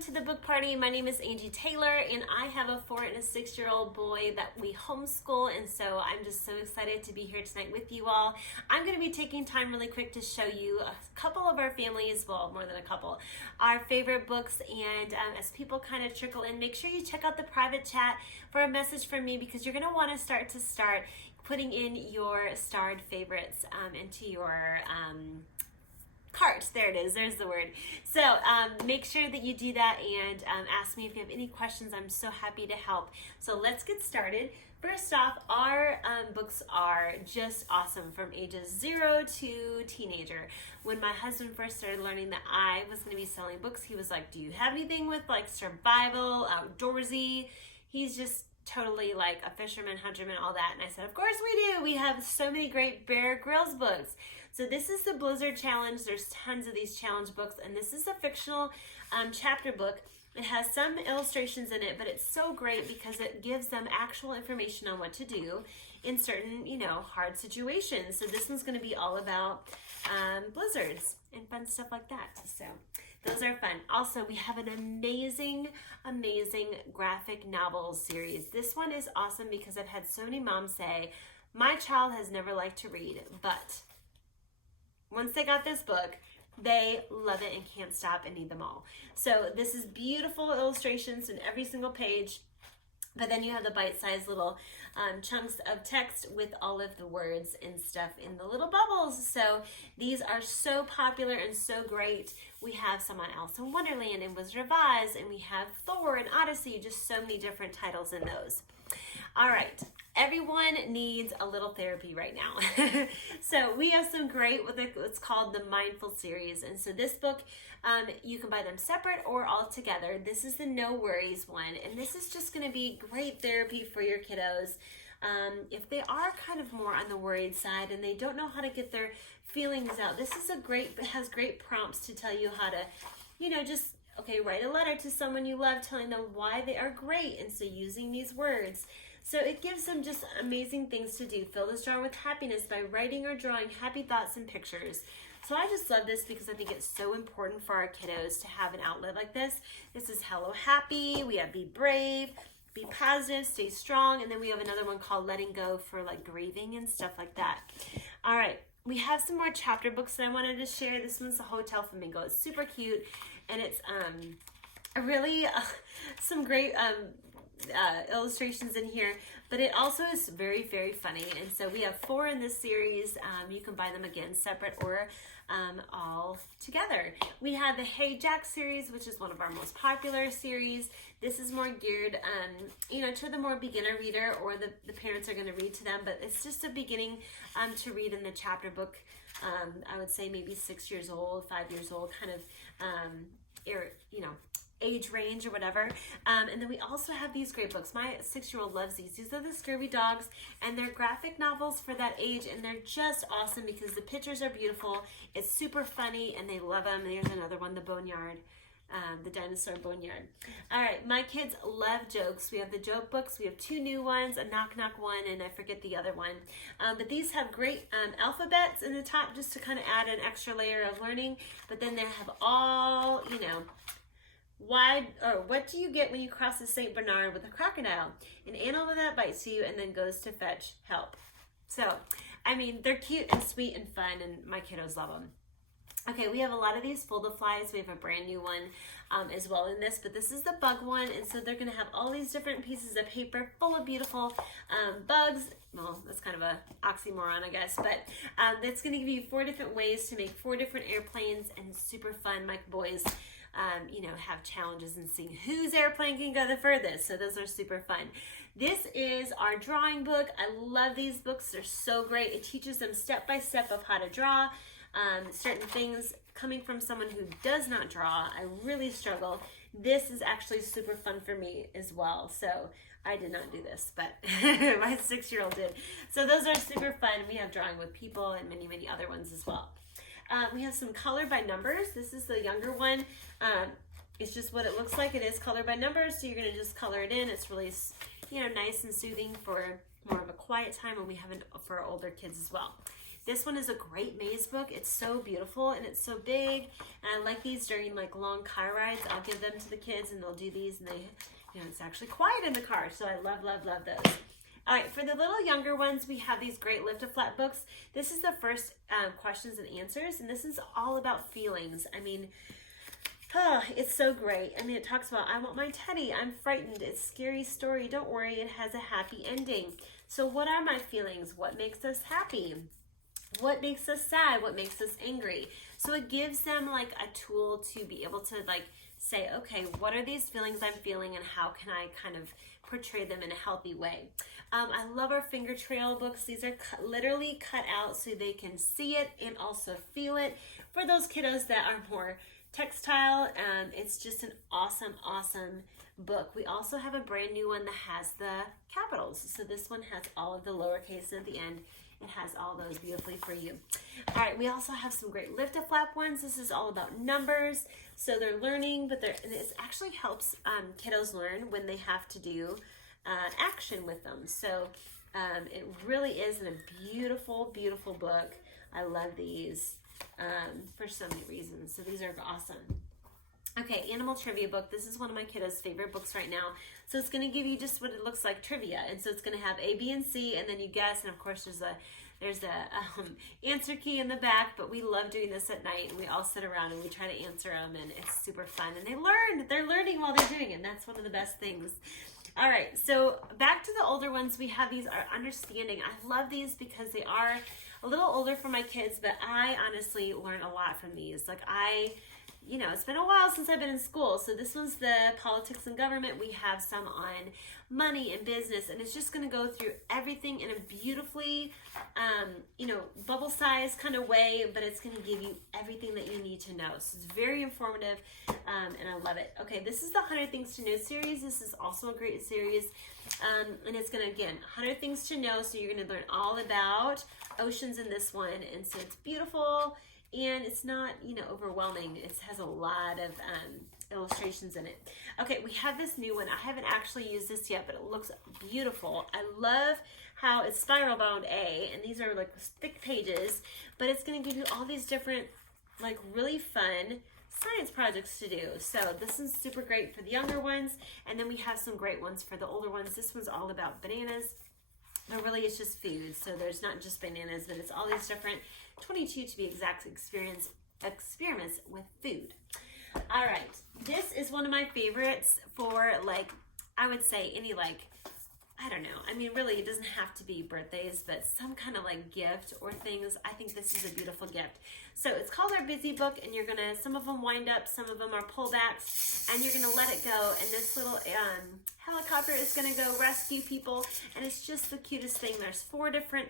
welcome to the book party. My name is Angie Taylor, and I have a 4 and a 6-year-old boy that we homeschool, and so I'm just so excited to be here tonight with you all. I'm going to be taking time really quick to show you a couple of our families, well, more than a couple, our favorite books, and as people kind of trickle in, make sure you check out the private chat for a message from me, because you're going to want to start putting in your starred favorites into your cart. There it is. There's the word. So make sure that you do that and ask me if you have any questions. I'm so happy to help. So let's get started. First off, our books are just awesome from ages 0 to teenager. When my husband first started learning that I was going to be selling books, he was like, do you have anything with like survival, outdoorsy? He's just totally like a fisherman, hunterman, all that. And I said, of course we do. We have so many great Bear Grylls books. So this is the Blizzard Challenge. There's tons of these challenge books, and this is a fictional chapter book. It has some illustrations in it, but it's so great because it gives them actual information on what to do in certain, hard situations. So this one's going to be all about blizzards and fun stuff like that. So those are fun. Also, we have an amazing graphic novel series. This one is awesome because I've had so many moms say, my child has never liked to read, but once they got this book, they love it and can't stop and need them all. So this is beautiful illustrations in every single page, but then you have the bite-sized little chunks of text with all of the words and stuff in the little bubbles. So these are so popular and so great. We have some on Alice in Wonderland and Wizard of Oz, and we have Thor and Odyssey, just so many different titles in those. All right, everyone needs a little therapy right now. So we have some great, what's called the Mindful series. And so this book, you can buy them separate or all together. This is the No Worries one. And this is just going to be great therapy for your kiddos. If they are kind of more on the worried side and they don't know how to get their feelings out, this is it has great prompts to tell you how to, write a letter to someone you love, telling them why they are great. And so using these words. So it gives them just amazing things to do. Fill this jar with happiness by writing or drawing happy thoughts and pictures. So I just love this because I think it's so important for our kiddos to have an outlet like this. This is Hello Happy. We have Be Brave, Be Positive, Stay Strong. And then we have another one called Letting Go for like grieving and stuff like that. All right. We have some more chapter books that I wanted to share. This one's the Hotel Flamingo. It's super cute. And it's really some great illustrations in here, but it also is very, very funny. And so we have 4 in this series. You can buy them again separate or all together. We have the Hey Jack series, which is one of our most popular series. This is more geared to the more beginner reader, or the parents are going to read to them, but it's just a beginning to read in the chapter book. I would say maybe 6 years old, 5 years old, kind of age range or whatever. And then we also have these great books. My 6-year-old loves these. These are the Scurvy Dogs, and they're graphic novels for that age, and they're just awesome because the pictures are beautiful. It's super funny, and they love them. And here's another one, The Boneyard, the Dinosaur Boneyard. All right, my kids love jokes. We have the joke books. We have 2 new ones, a Knock Knock one, and I forget the other one. But these have great alphabets in the top just to kind of add an extra layer of learning. But then they have all, what do you get when you cross the St. Bernard with a crocodile? An animal that bites you and then goes to fetch help. So, they're cute and sweet and fun, and my kiddos love them. Okay, we have a lot of these Fold-A-Flies. We have a brand new one as well in this, but this is the bug one, and so they're going to have all these different pieces of paper full of beautiful bugs. Well, that's kind of a oxymoron, I guess, but that's going to give you 4 different ways to make 4 different airplanes, and super fun. My boys have challenges and seeing whose airplane can go the furthest. So those are super fun. This is our drawing book. I love these books. They're so great. It teaches them step by step of how to draw certain things. Coming from someone who does not draw, I really struggle. This is actually super fun for me as well. So I did not do this, but my 6-year-old did. So those are super fun. We have drawing with people and many, many other ones as well. We have some color by numbers. This is the younger one. It's just what it looks like. It is color by numbers, so you're going to just color it in. It's really, nice and soothing for more of a quiet time, and we have it for older kids as well. This one is a great maze book. It's so beautiful and it's so big. And I like these during like long car rides. I'll give them to the kids and they'll do these, and they, you know, it's actually quiet in the car. So I love, love, love those. All right, for the little younger ones, we have these great Lift a Flat books. This is the first questions and answers, and this is all about feelings. I mean, it's so great. I mean, it talks about, I want my teddy, I'm frightened, it's a scary story, don't worry, it has a happy ending. So what are my feelings? What makes us happy? What makes us sad? What makes us angry? So it gives them like a tool to be able to like say, okay, what are these feelings I'm feeling and how can I kind of portray them in a healthy way? I love our finger trail books. These are literally cut out so they can see it and also feel it. For those kiddos that are more textile, it's just an awesome, awesome book. We also have a brand new one that has the capitals. So this one has all of the lowercase at the end. It has all those beautifully for you. All right, we also have some great Lift a Flap ones. This is all about numbers. So they're learning, but it actually helps kiddos learn when they have to do action with them. So it really is a beautiful, beautiful book. I love these for so many reasons. So these are awesome. Okay, animal trivia book. This is one of my kiddos' favorite books right now. So it's going to give you just what it looks like trivia. And so it's going to have A, B, and C, and then you guess. And of course, there's a answer key in the back. But we love doing this at night, and we all sit around and we try to answer them, and it's super fun. And they learn. They're learning while they're doing it. And that's one of the best things. All right, so back to the older ones. We have these are understanding. I love these because they are a little older for my kids, but I honestly learn a lot from these. Like you know, it's been a while since I've been in school. So this one's the politics and government. We have some on money and business, and it's just going to go through everything in a beautifully, you know, bubble size kind of way, but it's going to give you everything that you need to know. So it's very informative, and I love it. Okay, this is the 100 Things to Know series. This is also a great series, and it's going to, again, 100 Things to Know. So you're going to learn all about oceans in this one, and so it's beautiful. And it's not, you know, overwhelming. It has a lot of illustrations in it. Okay, we have this new one. I haven't actually used this yet, but it looks beautiful. I love how it's spiral bound A, and these are like thick pages, but it's going to give you all these different, like really fun science projects to do. So this is super great for the younger ones, and then we have some great ones for the older ones. This one's all about bananas. But really, it's just food. So there's not just bananas, but it's all these different 22 to be exact experiments with food. All right, this is one of my favorites for like, I would say any like, I don't know. I mean, really, it doesn't have to be birthdays, but some kind of like gift or things. I think this is a beautiful gift. So it's called our Busy Book, and you're gonna, some of them wind up, some of them are pullbacks, and you're gonna let it go. And this little helicopter is gonna go rescue people, and it's just the cutest thing. There's 4 different,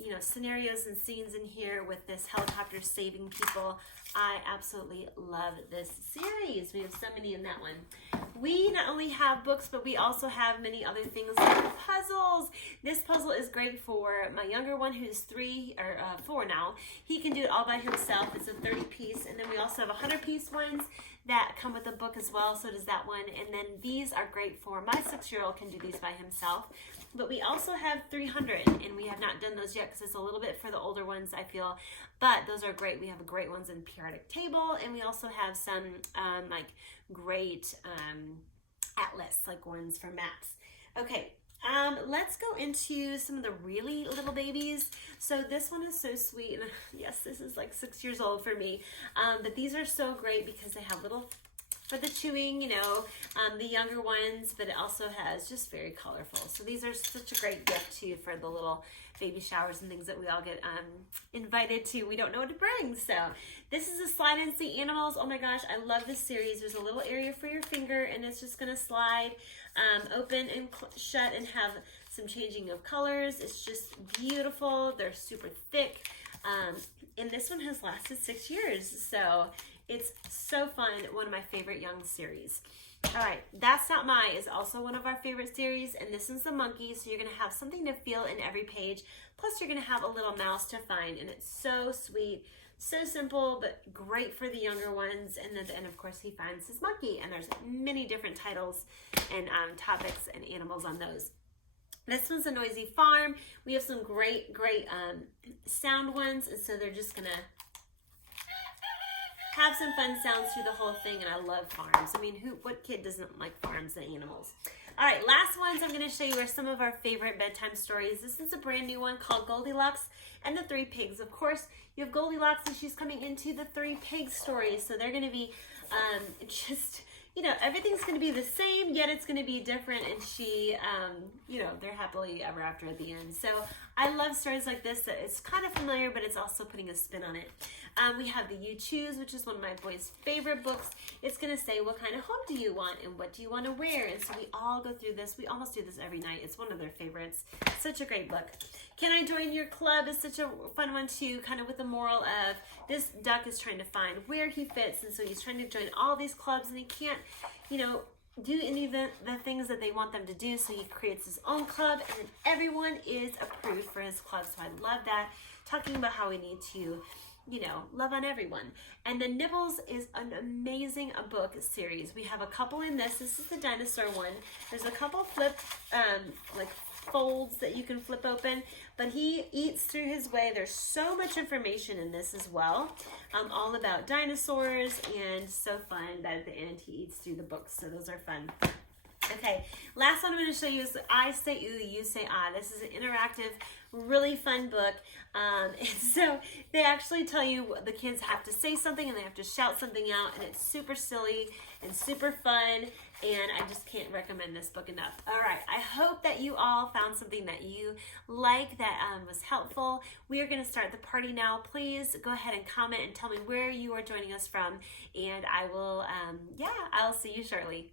you know, scenarios and scenes in here with this helicopter saving people. I absolutely love this series. We have so many in that one. We not only have books, but we also have many other things like puzzles. This puzzle is great for my younger one who's 3 or 4 now. He can do it all by himself. It's a 30-piece, and then we also have 100-piece ones that come with a book as well. So does that one. And then these are great for my 6-year-old can do these by himself. But we also have 300, and we have not done those yet because it's a little bit for the older ones, I feel. But those are great. We have great ones in periodic table, and we also have some like great atlas, like ones for maps. Okay, let's go into some of the really little babies. So this one is so sweet. And yes, this is like 6 years old for me. But these are so great because they have little, for the chewing, you know, the younger ones, but it also has just very colorful. So these are such a great gift too for the little baby showers and things that we all get invited to. We don't know what to bring. So this is a slide and see animals. Oh my gosh, I love this series. There's a little area for your finger, and it's just gonna slide open and shut and have some changing of colors. It's just beautiful. They're super thick. And this one has lasted 6 years. So it's so fun. One of my favorite young series. All right, That's Not My is also one of our favorite series, and this is the monkey, so you're going to have something to feel in every page, plus you're going to have a little mouse to find, and it's so sweet, so simple, but great for the younger ones. And then of course, he finds his monkey, and there's many different titles and topics and animals on those. This one's a noisy farm. We have some great sound ones, and so they're just gonna have some fun sounds through the whole thing. And I love farms. I mean, what kid doesn't like farms and animals? All right, last ones I'm gonna show you are some of our favorite bedtime stories. This is a brand new one called Goldilocks and the Three Pigs. Of course, you have Goldilocks and she's coming into the Three Pigs story. So they're gonna be just, you know, everything's gonna be the same, yet it's gonna be different. And she, you know, they're happily ever after at the end. So I love stories like this that it's kind of familiar, but it's also putting a spin on it. We have the You Choose, which is one of my boys' favorite books. It's going to say, what kind of home do you want and what do you want to wear? And so we all go through this. We almost do this every night. It's one of their favorites. Such a great book. Can I Join Your Club is such a fun one too, kind of with the moral of this duck is trying to find where he fits. And so he's trying to join all these clubs and he can't, you know, do any of the things that they want them to do. So he creates his own club and then everyone is approved for his club. So I love that. Talking about how we need to, you know, love on everyone. And then Nibbles is an amazing book series. We have a couple in this. This is the dinosaur one. There's a couple flip, like folds that you can flip open, but he eats through his way. There's so much information in this as well, all about dinosaurs, and so fun that at the end he eats through the books. So those are fun. Okay, last one I'm going to show you is I Say Ooh, You Say Ah. This is an interactive, really fun book. And so they actually tell you the kids have to say something and they have to shout something out, and it's super silly and super fun, and I just can't recommend this book enough. All right, I hope that you all found something that you like, that was helpful. We are going to start the party now. Please go ahead and comment and tell me where you are joining us from, and I will, I'll see you shortly.